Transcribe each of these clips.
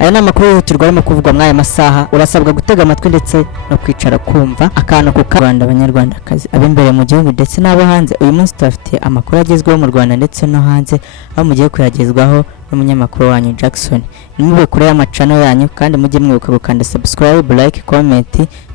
aya ni amakuru yihutirwa arimo kuvugwa mw'aya masaha. Urasabwa gutega amatwi ndetse no kwicara kumva akantu ku Rwanda abanyarwandakazi ab'imbere mu gihugu ndetse n'abo hanze. Uyu munsi tubafitiye amakuru agezweho mu Rwanda ndetse no hanze, aho mugiye kuyagezwaho n'umunyamakuru wanyu Jackson. Nimube kure y'amacano yanyu kandi mujye mwibuka gukanda subscribe, like, comment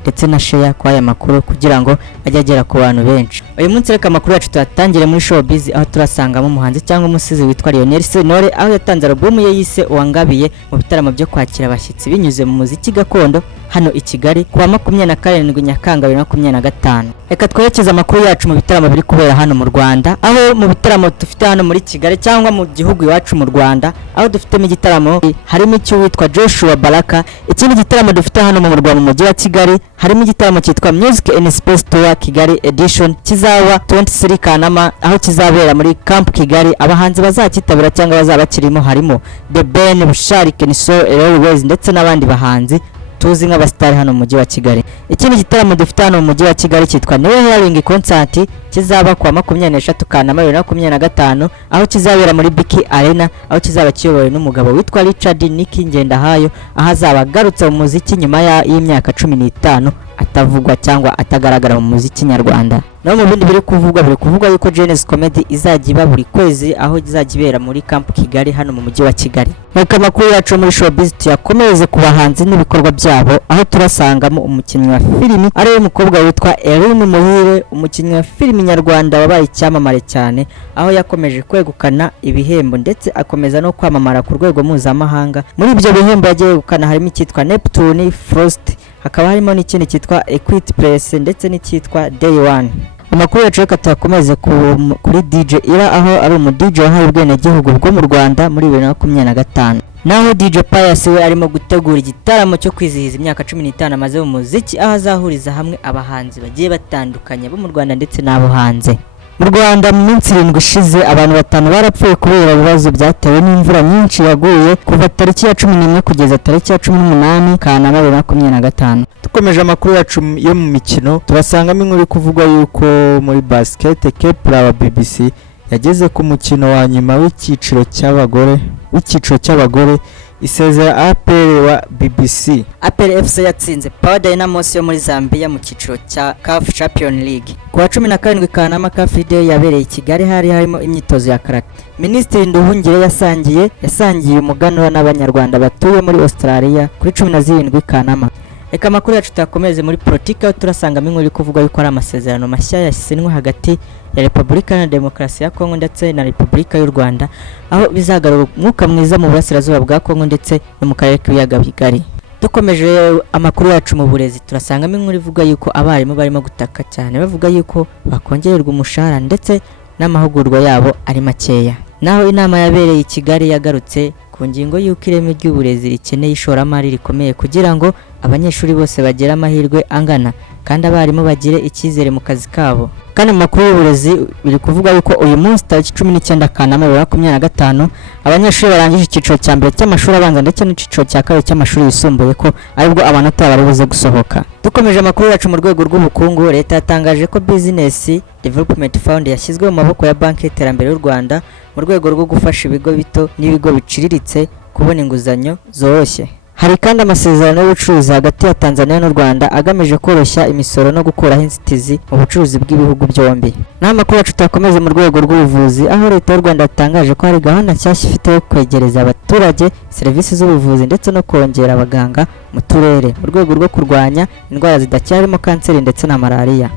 ndetse na share kwa aya makuru kugira ngo ajye agera ku bantu benshi. Uyu munsi reka amakuru yacu tuyatangire muri showbiz, aho turasangamo umuhanzi cyangwa umusizi witwa Lionel Sentore, aho yatanze album ye yise Uwangabiye mu bitaramo byo kwakira abashyitsi binyuze mu muziki gakondo hano i Kigali kuwa 27 Nyakanga 2025. Reka twerekeze amakuru yacu mu bitaramo biri kubera hano mu Rwanda, aho mu bitaramo dufite hano muri Kigali cyangwa mu gihugu iwacu mu Rwanda, aho dufitemo igitaramo harimo icyo witwa Joshua Baraka. Ikindi gitaramo dufite hano mu murwa mu mujyi wa Kigali harimo igitaramo cyitwa Music and Space Tour Kigali Edition, kizaba 23 Kanama, aho kizabera muri Camp Kigali. Abahanzi bazakitabira cyangwa bazaba kirimo harimo The Ben, Bushari, Kenso, Airways ndetse n'abandi bahanzi tuzi nk'abastari hano mu mujyi wa Kigali. Ikindi gitaramo dufite hano mu mujyi wa Kigali cyitwa New Hearing Concert, kizaba kwa 23 Kanama 2025, aho kizabera muri Biki Arena, aho kizaba kiyobowe n'umugabo witwa Richard Nicky Ngendahayo, aho azaba agarutse mu muziki nyuma y'imyaka 15 atavugwa cyangwa atagaragara mu muziki nyarwanda. No mu bindi biri kuvugwa yuko Genesis Comedy izajya iba buri kwezi, aho izajya ibera muri Camp Kigali hano mu mujyi wa Kigali. Reka amakuru yacu muri showbiz tuyakomereze ku bahanzi n'ibikorwa byabo, aho turasangamo umukinnyi wa filimi ari umukobwa witwa Erin Muhire, umukinnyi wa filimi nyarwanda wabaye icyamamare cyane, aho yakomeje kwegukana ibihembo ndetse akomeza no kwamamara ku rwego mpuzamahanga. Muri ibyo bihembo yagiye kwegukana harimo icyitwa Neptune, Frost, hakaba harimo n'ikindi cyitwa Equity Press ndetse n'icyitwa Day One. Amakuru yacu reka tuyakomeze kuri DJ Ira, aho ari umu DJ wahawe ubwenegihugu bwo mu Rwanda muri 2025. Naho DJ Pius we arimo gutegura igitaramo cyo kwizihiza imyaka 15 amaze mu muziki, aho azahuriza hamwe abahanzi bagiye batandukanye bo mu Rwanda ndetse n'abo hanze. Mu Rwanda mu minsi 7 ishize abantu 5 barapfuye kubera ibibazo byatewe n'imvura nyinshi yaguye kuva tariki ya 11 kugeza tariki ya 18 Kanama 2025. Dukomeje amakuru yacu yo mu mikino, turasangamo inkuru kuvugwa yuko muri basket Kepler wa BBC yageze ku mukino wa nyuma w'icyiciro cy'abagore isezera APR wa BBC. APR FC yatsinze Power Dynamos yo muri Zambia mu cyiciro cya CAF Champions League. Kuwa 17 Kanama CAF Day yabereye i Kigali, harimo imyitozo ya karate. Minisitiri Nduhungire yasangiye umuganura n'abanyarwanda batuye muri Australia kuri 17 Kanama. Reka amakuru yacu tutakomeze muri politika, turasangamo inkuru kuvuga yuko ari amasezerano mashya yasinywe hagati ya Repubulika na Demokarasi ya Kongo ndetse na Repubulika y'u Rwanda, aho bizagarura umwuka mwiza mu burasirazuba bwa Kongo ndetse no mu karere k'ibiyaga bigari. Dukomeje amakuru yacu mu burezi, turasangamo inkuru ivuga yuko abarimu barimo gutaka cyane bavuga yuko bakongererwa umushahara ndetse n'amahugurwa yabo ari makeya. Naho inama yabereye i Kigali yagarutse ku ngingo y'uko ireme ry'uburezi rikeneye ishoramari rikomeye kugira ngo abanyeshuri bose bagire amahirwe angana kandi abarimu bagire icyizere mu kazi kabo. Kandi mu makuru y'uburezi biri kuvuga yuko uyu munsi tariki 19 Kanama 2025 abanyeshuri barangije icyiciro cya mbere cy'amashuri abanza ndetse n'icyiciro cya kabiri cy'amashuri yisumbuye ko aribwo amanota bari buze gusohoka. Dukomeje amakuru yacu mu rwego rw'ubukungu, leta yatangaje ko Business Development Fund yashyizwe mu maboko ya Banki y'Iterambere y'u Rwanda mu rwego rwo gufasha ibigo bito n'ibigo biciriritse kubona inguzanyo zoroshye. Hari kandi amasezerano y'ubucuruzi hagati ya Tanzania n'u Rwanda agamije koroshya imisoro no gukuraho inzitizi mu bucuruzi bw'ibihugu byombi. N'amakuru yacu tutakomeze mu rwego rw'ubuvuzi, aho leta y'u Rwanda yatangaje ko hari gahunda nshyashya ifite yo kwegereza abaturage serivisi z'ubuvuzi ndetse no kongera abaganga mu turere mu rwego rwo kurwanya indwara zidacyarimo kanseri ndetse na malaria.